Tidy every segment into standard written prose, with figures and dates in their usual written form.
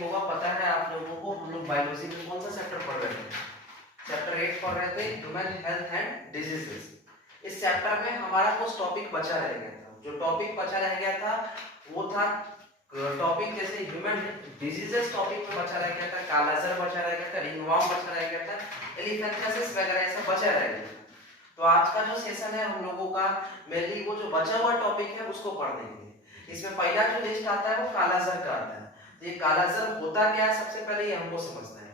होगा पता है आप लोगों को, हम लोग बायोलॉजी में कौन सा चैप्टर पढ़ रहे थे? चैप्टर 8 पढ़ रहे थे, ह्यूमन हेल्थ एंड डिजीजेस। इस चैप्टर में हमारा कुछ टॉपिक बचा रह गया था। जो टॉपिक बचा रह गया था वो था टॉपिक जैसे ह्यूमन डिजीजेस टॉपिक में बचा रह गया था, कालाजार बचा रह गया था, रिंगवॉर्म बचा रह गया था, एलिफेंटियासिस वगैरह ऐसा बचा रह गया था। तो आज का जो सेशन है हम लोगों का मेनली वो जो बचा हुआ टॉपिक है उसको पढ़ देंगे। इसमें पहला जो लिस्ट आता है वो कालाजार का आता है। तो ये कालाजार होता क्या है सबसे पहले ये हमको समझना है।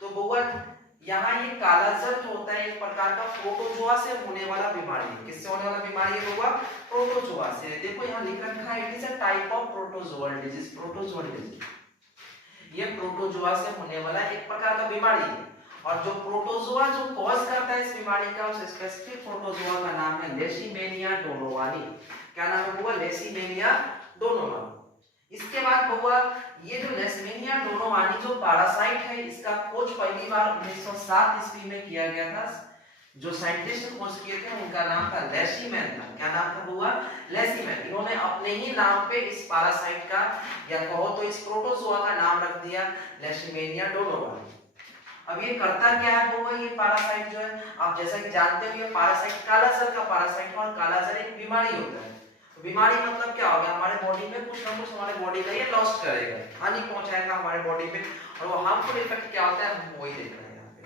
तो बउआ यहाँ ये कालाजार जो होता है एक प्रकार का प्रोटोजोआ से होने वाला बीमारी है। किससे होने वाला बीमारी है बउआ? प्रोटोजोआ से। देखो यहाँ लिख रखा है it is a type of protozoal disease. Protozoal disease ये प्रोटोजोआ से होने वाला एक प्रकार का बीमारी है। और जो प्रोटोजोआ जो कॉज करता है इस बीमारी का उस स्पेसिफिक प्रोटोजोआ का नाम है लेशीमेनिया डोनोवानी। क्या नाम है बउआ? लेशीमेनिया डोनोवानी। इसके बाद बउआ ये जो लेशमेनिया डोनोवानी जो पैरासाइट है इसका खोज पहली बार 1907 ईस्वी में किया गया था। जो साइंटिस्ट खोज किए थे उनका नाम था लेशीमैन था। क्या नाम था बउआ? लेशीमैन। इन्होंने अपने ही नाम पे इस पैरासाइट का या कहो तो इस प्रोटोजोआ का नाम रख दिया लेशीमेनिया डोनोवानी। अब ये करता क्या है बउआ? ये पैरासाइट जो है आप जैसा कि जानते हो ये पैरासाइट कालाजार का पैरासाइट है और कालाजार एक बीमारी होता है। तो बीमारी मतलब क्या होगा? हमारे बॉडी में कुछ ना कुछ हमारे बॉडी का ये लॉस करेगा, हानि पहुंचाएगा हमारे बॉडी में। और वो हार्मफुल इफेक्ट क्या होता है हम वही देख रहे हैं यहाँ पे।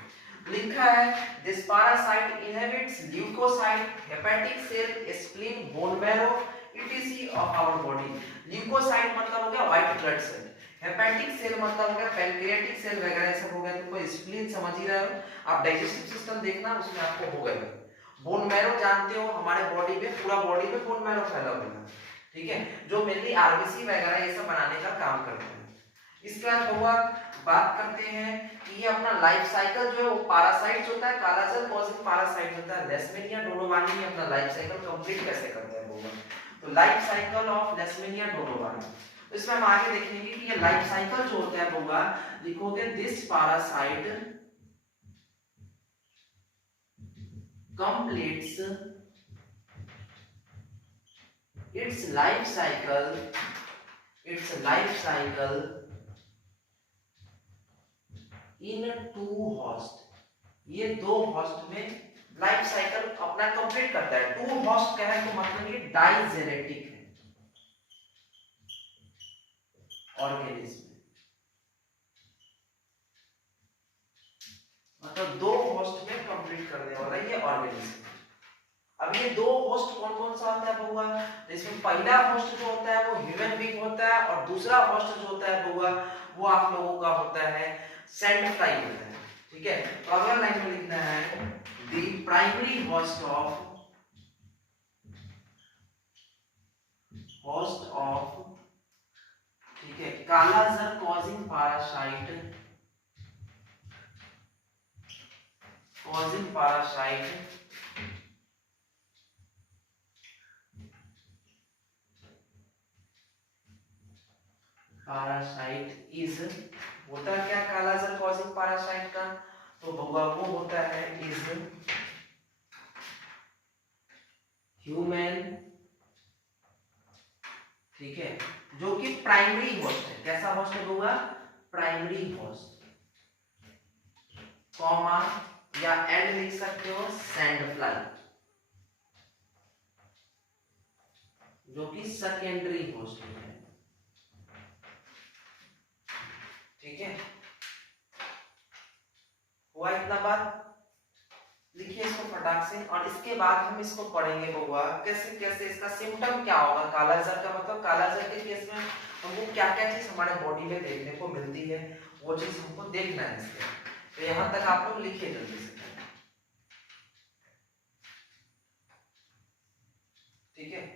लिखा है this parasite inhibits leukocyte, hepatic cell, spleen, bone marrow etc of our body. Leukocyte मतलब हो गया white blood cell, hepatic cell मतलब हो गया पैनक्रियाटिक सेल वगैरह सब हो गया। तुमको स्प्लीन समझ ही रहे हो, आप डाइजेस्टिव सिस्टम देखना उसमें आपको हो गया। बोन मैरो जानते हो हमारे बॉडी में पूरा बॉडी में बोन मैरो फैला हुआ है, ठीक है, जो मेनली आरबीसी वगैरह ये सब बनाने का काम करते हैं। इसके बाद हुआ बात करते हैं कि ये अपना लाइफ साइकिल जो है वो पैरासाइट होता है, कालाजार कॉजिंग पैरासाइट होता है। लेशमेनिया डोनोवानी में अपना लाइफ साइकिल कंप्लीट कैसे करता है बउआ? तो लाइफ साइकिल ऑफ लेशमेनिया डोनोवानी, तो इसमें हम आगे देखेंगे कि ये लाइफ साइकिल जो होता है बउआ लिखोगे this parasite completes its life cycle in two host। ये दो होस्ट में लाइफ साइकिल अपना कंप्लीट करता है। टू होस्ट का है तो मतलब ये डाइजेनेटिक है ऑर्गेनिज्म, मतलब दो होस्ट में कंप्लीट करने वाला ये ऑर्गेनिज्म। अब ये दो होस्ट कौन कौन सा होता है बउआ? इसमें पहला होस्ट जो होता है वो ह्यूमन बीइंग होता है और दूसरा होस्ट जो होता है बउआ वो आप लोगों का होता है सैंड फ्लाई होता है, ठीक है। तो अगला लाइन में लिखना है द प्राइमरी होस्ट ऑफ ठीक है कालाजार कॉजिंग पैरासाइट इज होता क्या कालाजार कॉजिंग पैरासाइट का? तो बउआ वो होता है इज ह्यूमन, ठीक है, जो कि प्राइमरी होस्ट है। कैसा होस्ट है बउआ? प्राइमरी होस्ट, कॉमा या एंड लिख सकते हो सैंड फ्लाई, जो कि सेकेंडरी होस्ट है, ठीक है। हुआ इतना बात? लिखिए इसको फटाक से। और इसके बाद हम इसको पढ़ेंगे बउआ कैसे कैसे इसका सिम्टम क्या होगा कालाजार का, मतलब कालाजार के केस में हमको क्या क्या चीज हमारे बॉडी में देखने को मिलती है वो चीज हमको देखना है इसके। तो यहां तक आप लोग लिखिए जल्दी से, ठीक है।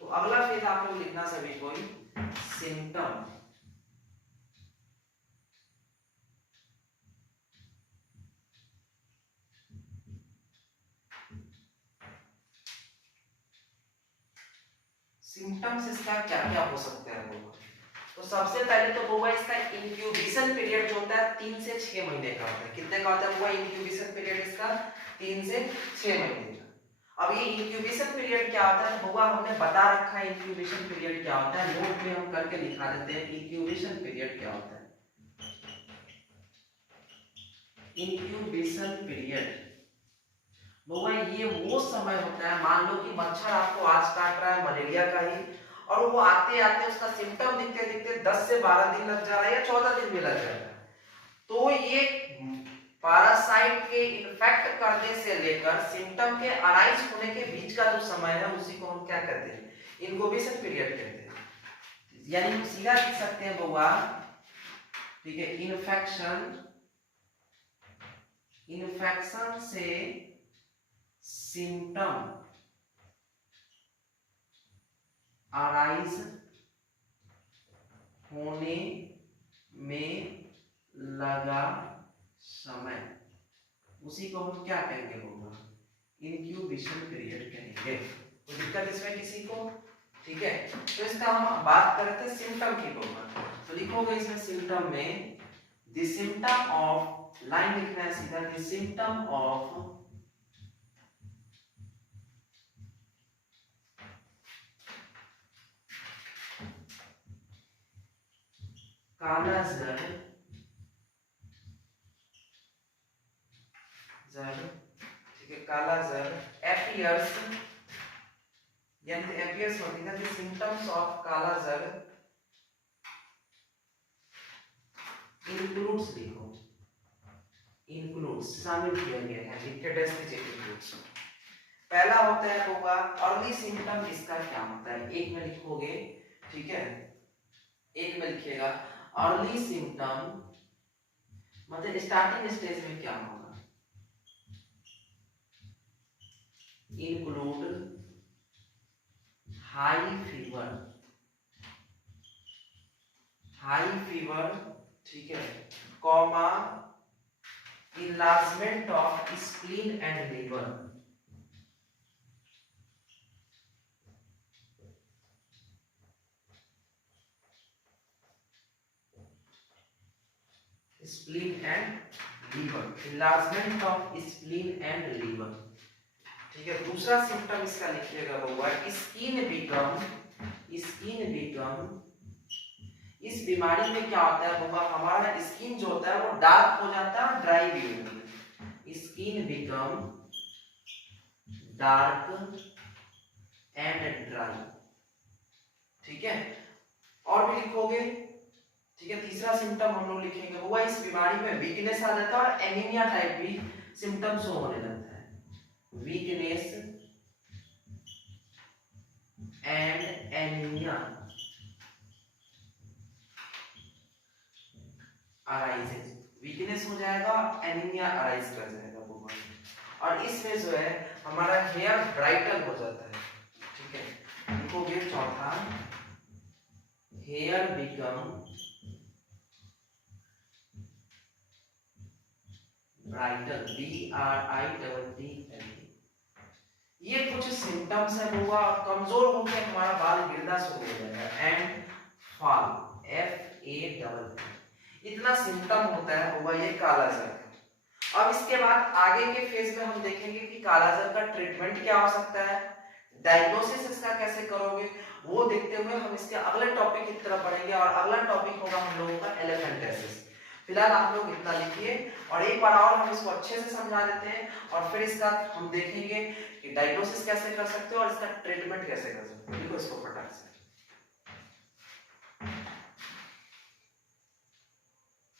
तो अगला फेज आप लोग लिखना सभी कोई सिम्टम। सिम्टम्स इसका क्या क्या हो सकते हैं बउआ? तो सबसे पहले तो बउआ इसका इंक्यूबेशन पीरियड जो होता है 3 से 6 महीने का होता है। कितने का होता है बउआ इंक्यूबेशन पीरियड इसका? 3 से 6 महीने का। अब ये इंक्यूबेशन पीरियड क्या होता है बउआ, हमने बता रखा है इंक्यूबेशन पीरियड क्या होता है, नोट में हम करके दिखा देते हैं इंक्यूबेशन पीरियड क्या होता है। इंक्यूबेशन पीरियड बउआ ये वो समय होता है, मान लो कि मच्छर आपको आज काट रहा है मलेरिया का ही, और वो आते आते उसका सिम्टम दिखते दिखते 10 से 12 दिन लग जा रहा है या 14 दिन भी लग जा रहा है। तो ये पैरासाइट के इन्फेक्ट करने से लेकर सिम्टम के अराइज होने के बीच का जो समय है उसी को हम क्या कहते हैं? इंक्यूबेशन पीरियड कहते हैं। यानी हम सीधा लिख सकते हैं बउआ, ठीक है, इन्फेक्शन से सिम्टम अराइज होने में लगा समय, उसी को हम क्या कहेंगे होगा? इंक्यूबेशन पीरियड कहेंगे। तो दिक्कत इसमें किसी को? ठीक है, तो इसका हम बात करते हैं सिम्टम की होगा, तो लिखोगे इसमें सिम्टम में द सिम्टम ऑफ, लाइन लिखना है सीधा, द सिम्टम ऑफ काला जर, ठीक है, काला जर appears, यानी appears होती है the symptoms of काला जर includes, लिखो includes, शामिल किया गया है, लिखते includes। पहला होता है होगा अर्ली सिम्टम, इसका क्या होता है? एक में लिखोगे, ठीक है, एक में लिखिएगा अर्ली सिम्टम मतलब स्टार्टिंग स्टेज में क्या होगा? इंक्लूड हाई फीवर, ठीक है, comma enlargement of spleen and liver, spleen and liver, enlargement of spleen and liver, ठीक है। दूसरा सिम्टम इसका लिखिएगा बउआ स्किन बिकम, इस बीमारी में क्या होता है बउआ, हमारा स्किन जो होता है वो डार्क हो जाता है, ड्राई भी होता है, skin become dark and dry, ठीक है। और भी लिखोगे, ठीक है। तीसरा सिम्टम हम लोग लिखेंगे बउआ इस बीमारी में वीकनेस आ जाता है और एनीमिया टाइप भी सिम्टम शो होने लगता है, weakness and anaemia arises, weakness हो जाएगा, एनीमिया अराइज कर जाएगा बउआ, और इसमें जो है हमारा हेयर ब्राइटन हो जाता है, ठीक है। लिखोगे चौथा हेयर बिकम ब्राइटन, BRITTL। ये कुछ सिम्टम्स है बउआ, कमजोर होकर हमारा बाल गिरना शुरू हो जाएगा, एंड फॉल, FAL, इतना सिम्टम होता है बउआ ये कालाजार का। अब इसके बाद आगे के फेज में हम देखेंगे कि कालाजार का ट्रीटमेंट क्या हो सकता है, डायग्नोसिस इसका कैसे करोगे, वो देखते हुए हम इसके अगले टॉपिक की तरफ बढ़ेंगे, और अगला टॉपिक होगा हम लोगों का एलिफेंटियासिस। फिलहाल आप लोग इतना लिखिए, और एक बार और हम इसको अच्छे से समझा देते हैं, और फिर इसका हम देखेंगे कि डायग्नोसिस कैसे कर सकते हो और इसका ट्रीटमेंट कैसे कर सकते हो। लिखो इसको फटाक से।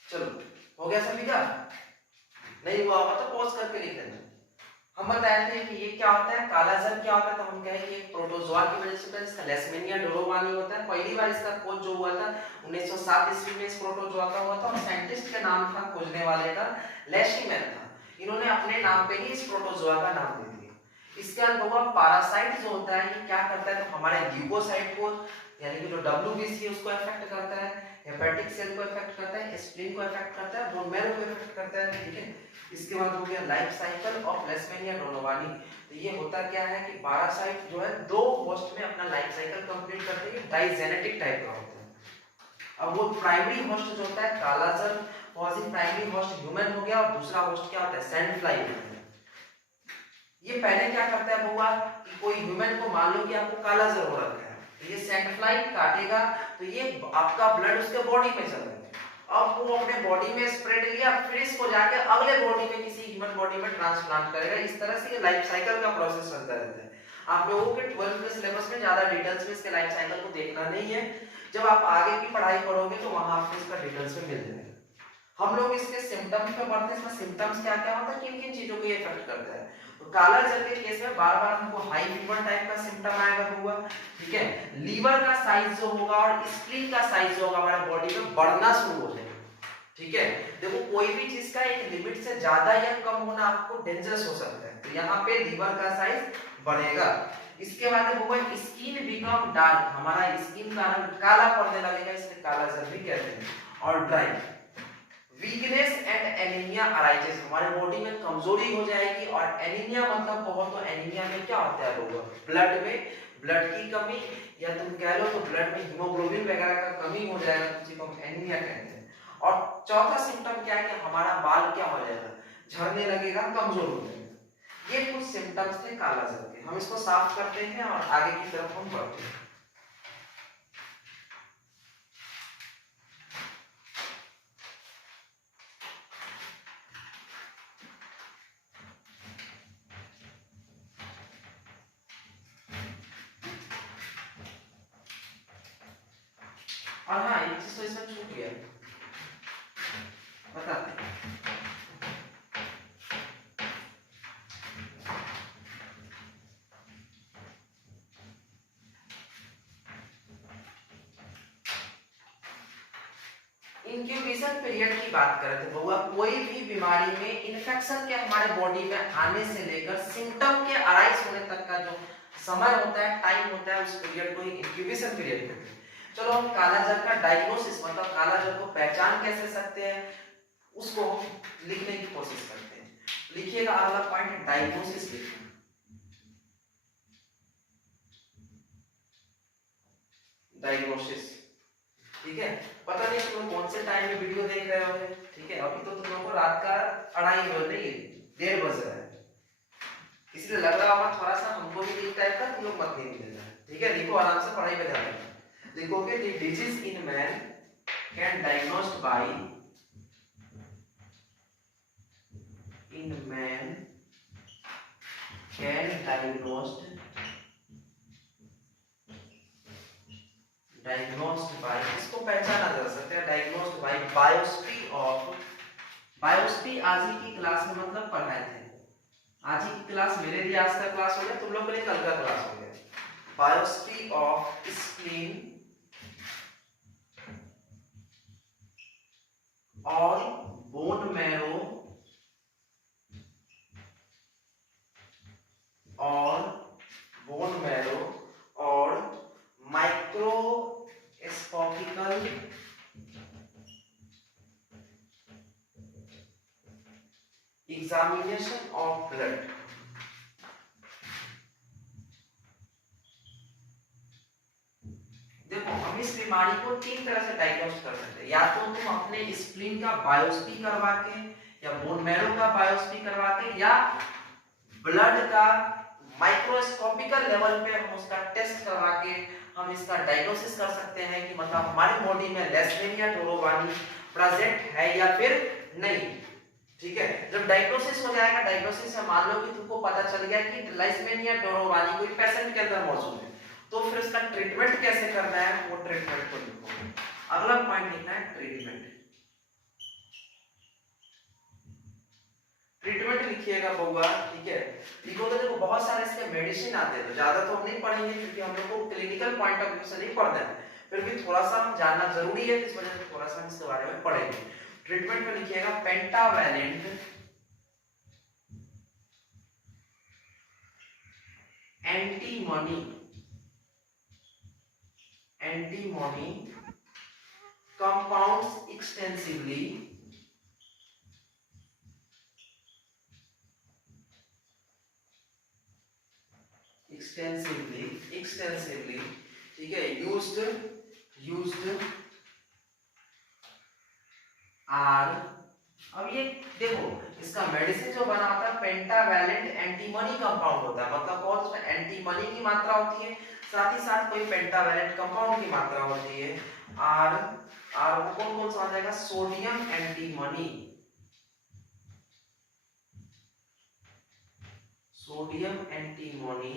चलो हो गया सभी का? नहीं हुआ होगा तो पॉज करके लिख देना। हम बताए थे कि ये क्या होता है, कालाजार क्या होता है, तो हम कहेंगे प्रोटोजोआ की वजह से होता है, इसका लेशमैनिया डोरोवानी होता है। पहली बार इसका खोज जो हुआ था 1907 ईस्वी में इस प्रोटोजोआ का हुआ था, और साइंटिस्ट का नाम था खोजने वाले का लेशीमैन था। इन्होंने अपने नाम पे ही इस प्रोटोजोआ का नाम दे दिया। इसके अलावा पैरासाइट जो होता है ये क्या करता है, तो हमारे ल्यूकोसाइट को यानी कि जो WBC है उसको इफेक्ट करता है, हेपेटिक सेल को इफेक्ट करता है, स्प्लीन को इफेक्ट करता है, बोन मैरो को इफेक्ट करता है, ठीक है। इसके बाद हो गया लाइफ साइकिल ऑफ लेशमैनिया डोरोवानी। तो ये होता क्या है कि पैरासाइट जो है 2 होस्ट में अपना लाइफ साइकिल कंप्लीट करते हैं, डाइजेनेटिक टाइप का होता है। अब वो प्राइमरी होस्ट जो होता है कालाजार कॉजिंग प्राइमरी होस्ट ह्यूमन हो गया, और दूसरा होस्ट क्या होता है सैंड फ्लाई होता है। ये पहले क्या करता है बउआ कि कोई ह्यूमन को मान लो कि आपको कालाजार हो रखा है, तो ये सैंड फ्लाई काटेगा तो ये आपका ब्लड उसके बॉडी में चला गया, अब वो अपने बॉडी में स्प्रेड लिया, फिर इसको जाके अगले बॉडी में किसी ह्यूमन बॉडी में ट्रांसप्लांट करेगा। इस तरह से ये लाइफ साइकिल का प्रोसेस चलता रहता है। आप लोगों के 12th के सिलेबस में ज्यादा डिटेल्स में इसके लाइफ साइकिल को देखना नहीं है, जब आप आगे की पढ़ाई पढ़ोगे तो वहां आपको इसका डिटेल्स में मिल जाएगा। हम लोग इसके सिम्टम्स पे पढ़ते हैं, इसमें सिम्टम्स क्या क्या होता है, किन किन चीजों को ये इफेक्ट करता है। तो काला जल के केस में बार बार हमको हाई फीवर टाइप का सिम्टम आएगा हुआ, ठीक है। लीवर का साइज जो होगा और स्प्लीन का साइज जो होगा हमारा बॉडी में बढ़ना शुरू हो जाएगा, ठीक है। देखो कोई भी चीज का एक लिमिट से ज्यादा या कम होना आपको डेंजरस हो सकता है, तो यहाँ पे लीवर का साइज बढ़ेगा। इसके बाद होगा स्किन बिकम डार्क, हमारा स्किन का रंग काला पड़ने लगेगा, इसमें काला जल भी कहते हैं। और dry weakness and anaemia arises, हमारे बॉडी में कमजोरी हो जाएगी। और एनीमिया मतलब बहुत, तो एनीमिया में क्या होता है लोगों, ब्लड में ब्लड की कमी, या तुम कह लो तो ब्लड में हीमोग्लोबिन वगैरह का कमी हो जाएगा, उसी को हम एनीमिया कहते हैं। और चौथा सिम्टम क्या है कि हमारा बाल क्या हो जाएगा, झड़ने लगेगा, कमजोर हो जाएगा। ये कुछ सिम्टम्स थे काला जल के। हम इसको साफ करते हैं और आगे की तरफ हम बढ़ते हैं। और हाँ एक चीज तो इसमें छूट गया बताते हैं। इंक्यूबेशन पीरियड की बात करें तो बउआ कोई भी बीमारी में इन्फेक्शन के हमारे बॉडी में आने से लेकर सिम्टम के अराइज होने तक का जो समय होता है, टाइम होता है, उस पीरियड को इंक्यूबेशन पीरियड कहते हैं। चलो हम काला जल का डायग्नोसिस मतलब काला जल को पहचान कैसे सकते हैं उसको लिखने की कोशिश करते हैं। लिखिएगा अगला पॉइंट डायग्नोसिस लिखना। डायग्नोसिस, ठीक है। पता नहीं तुम कौन से टाइम में वीडियो देख रहे होगे, ठीक है। अभी तो तुम लोगों को रात का 2:30 बज रही है, 1:30 बज रहा है, इसलिए लग रहा होगा थोड़ा सा हमको भी एक टाइप का तुम लोग मत नहीं मिल रहा है, ठीक है। देखो आराम से पढ़ाई पे ध्यान दो। देखोगे the disease in man can diagnosed bye in man can diagnosed bye, इसको पहचाना जा सकता है diagnosed bye biopsy of, biopsy आज ही की क्लास में मतलब पढ़ाए थे, आज ही की क्लास मेरे लिए आज का क्लास हो गया, तुम लोग के लिए कल का क्लास हो गया। बायोप्सी ऑफ स्प्लीन और बोन मैरो और माइक्रोस्कोपिकल एग्जामिनेशन ऑफ ब्लड। देखो हम इस बीमारी को 3 तरह से डायग्नोस कर सकते हैं, या तो तुम अपने स्प्लीन का बायोप्सी करवा के, या बोन मैरो का बायोप्सी करवा के, या ब्लड का माइक्रोस्कोपिकल लेवल पे हम उसका टेस्ट करवा के हम इसका डायग्नोसिस कर सकते हैं कि मतलब हमारी बॉडी में लेशमेनिया डोरोवानी प्रेजेंट है या फिर नहीं, ठीक है। जब डायग्नोसिस हो जाएगा, डायग्नोसिस में मान लो कि तुमको पता चल गया कि लेशमेनिया डोरोवानी कोई पेशेंट के अंदर मौजूद है, तो फिर उसका ट्रीटमेंट कैसे करना है वो ट्रीटमेंट को लिखो। अगला पॉइंट लिखना है ट्रीटमेंट। ट्रीटमेंट लिखिएगा बउआ, ठीक है। लिखोगे देखो बहुत सारे इसके मेडिसिन आते हैं, तो ज्यादा तो हम नहीं पढ़ेंगे क्योंकि हम लोग को क्लिनिकल पॉइंट ऑफ व्यू से नहीं पढ़ना है, फिर भी थोड़ा सा हम जानना जरूरी है, इस वजह से थोड़ा सा इसके बारे में पढ़ेंगे। ट्रीटमेंट में लिखिएगा पेंटावैलेंट एंटीमोनी compounds extensively ठीक है, used आर, अब ये देखो इसका मेडिसिन जो बना होता है पेंटावैलेंट एंटीमनी कंपाउंड होता है, मतलब कौन उसमें एंटीमनी की मात्रा होती है, साथ ही साथ कोई पेंटावैलेंट कंपाउंड की मात्रा होती है। आर, आर वो कौन कौन सा आ जाएगा, सोडियम एंटीमनी, सोडियम एंटीमनी,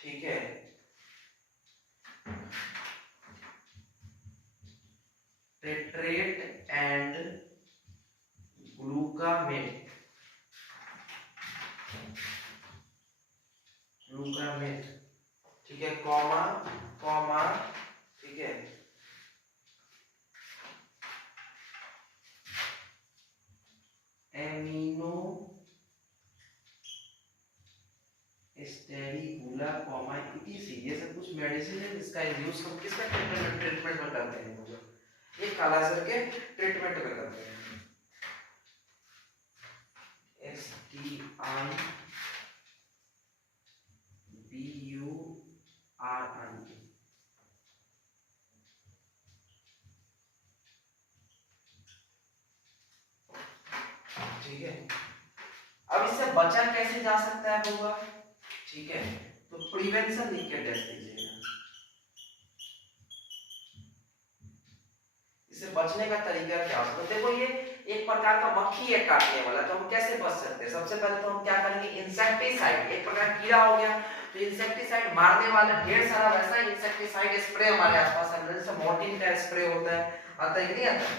ठीक है। टेट्रेट एंड ग्लूकामेट, ग्लूकामेट, ठीक है, कॉमा कॉमा, ठीक है, एमिनो स्टेरिकुला कॉमा इटीसी, ये सब कुछ मेडिसिन है जिसका यूज हम किसका ट्रीटमेंट में करते हैं, ये कालाजार के ट्रीटमेंट में करते हैं। S T I B U R I, ठीक है। अब इससे बचा कैसे जा सकता है बउआ, ठीक है, तो प्रिवेंशन लिख के टेस्ट दीजिएगा। इससे बचने का तरीका क्या होगा, तो देखो ये एक प्रकार का मक्खी है काटने वाला, तो हम कैसे बच सकते हैं, सबसे पहले तो हम क्या करेंगे, इंसेक्टिसाइड, एक प्रकार कीड़ा हो गया, तो इंसेक्टिसाइड मारने वाला ढेर सारा वैसा इंसेक्टिसाइड स्प्रे हमारे आसपास है, जैसे मॉर्टिन का स्प्रे होता है, आता है कि नहीं आता,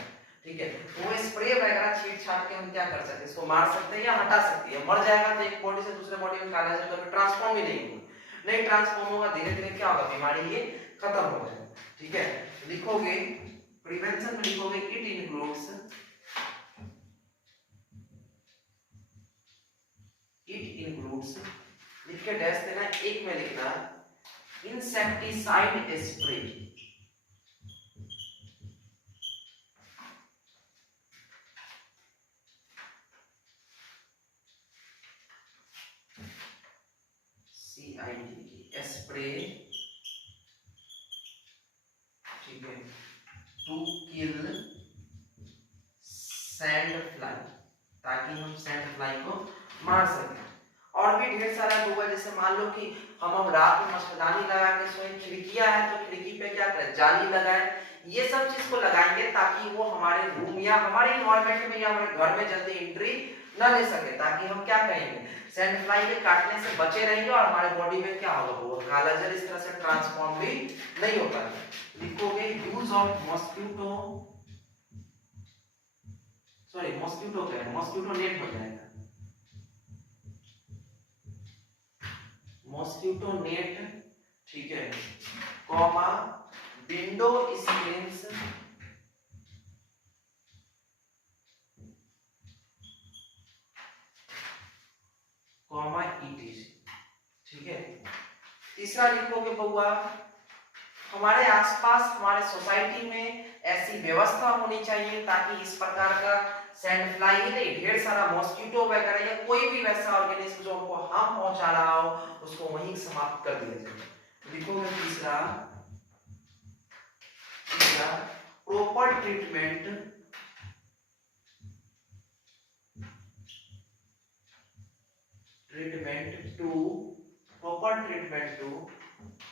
ठीक है, तो वो स्प्रे वगैरह छीट छाट के हम क्या कर सकते हैं, इसको मार सकते हैं या हटा सकते हैं। मर जाएगा तो एक बॉडी से दूसरे बॉडी में कालाजार कभी ट्रांसफॉर्म ही नहीं होगा, नहीं ट्रांसफॉर्म होगा, धीरे धीरे क्या होगा, बीमारी ये खत्म हो जाएगा, ठीक है। लिखोगे प्रिवेंशन में, लिखोगे इट इंक्लूड्स, इट इंक्लूड्स, लिख के डैश देना, एक में लिखना इंसेक्टिसाइड स्प्रे, CID स्प्रे, ठीक है, टू किल सैंड फ्लाई, ताकि हम सैंड फ्लाई को मार सकें। और भी ढेर सारा होगा, जैसे मान लो कि हम रात में मच्छरदानी लगा के सोए, खिड़कियां है तो खिड़की पे क्या करें, जाली लगाएं, ये सब चीज को लगाएंगे ताकि वो हमारे रूम या हमारे इन्वायरमेंट में या हमारे घर में जल्दी एंट्री न ले सके, ताकि हम क्या करेंगे, सैंड फ्लाई के काटने से बचे रहेंगे और हमारे बॉडी में क्या होगा, वो कालाजार इस तरह से ट्रांसफॉर्म भी नहीं होता है। लिखोगे use of mosquito, sorry mosquito क्या है, मॉस्किटो नेट हो जाएगा, मॉस्किटो नेट, ठीक है, comma window screens, comma etc, ठीक है। तीसरा लिखोगे बउआ, हमारे आसपास हमारे सोसाइटी में ऐसी व्यवस्था होनी चाहिए ताकि इस प्रकार का सैंड फ्लाई ही नहीं, ढेर सारा मॉस्किटो वगैरह या कोई भी वैसा ऑर्गेनिज्म जो हमको हार्म पहुंचा रहा हो उसको वहीं समाप्त कर दिया जाए। लिखोगे तीसरा, तीसरा proper treatment, treatment to, proper treatment to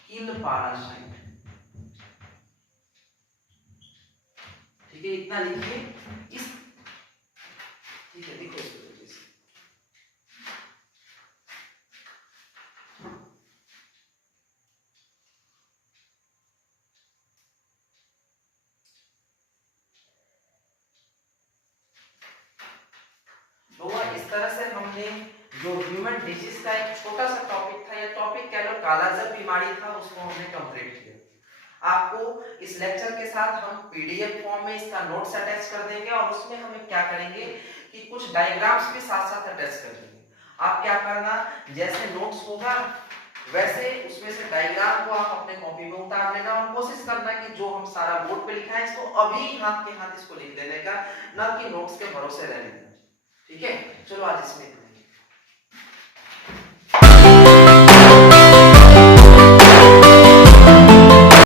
kill parasite, ठीक है, इतना लिखिए इस, ठीक है, देखो इसको इस तरह से हमने जो ह्यूमन डिजीज का एक छोटा सा टॉपिक था, या टॉपिक कह लो कालाजार बीमारी था, उसको हमने कंप्लीट किया। आपको इस लेक्चर के साथ हम पीडीएफ फॉर्म में इसका नोट्स अटैच कर देंगे और उसमें हमें क्या करेंगे कि कुछ डायग्राम्स भी साथ साथ अटैच कर देंगे। आप क्या करना, जैसे नोट्स होगा वैसे उसमें से डायग्राम को आप अपने कॉपी में उतार लेना और कोशिश करना कि जो हम सारा बोर्ड पे लिखा है इसको अभी हाथ के हाथ इसको लिख देने का, ना कि नोट्स के भरोसे रहने का, ठीक है। चलो आज इसमें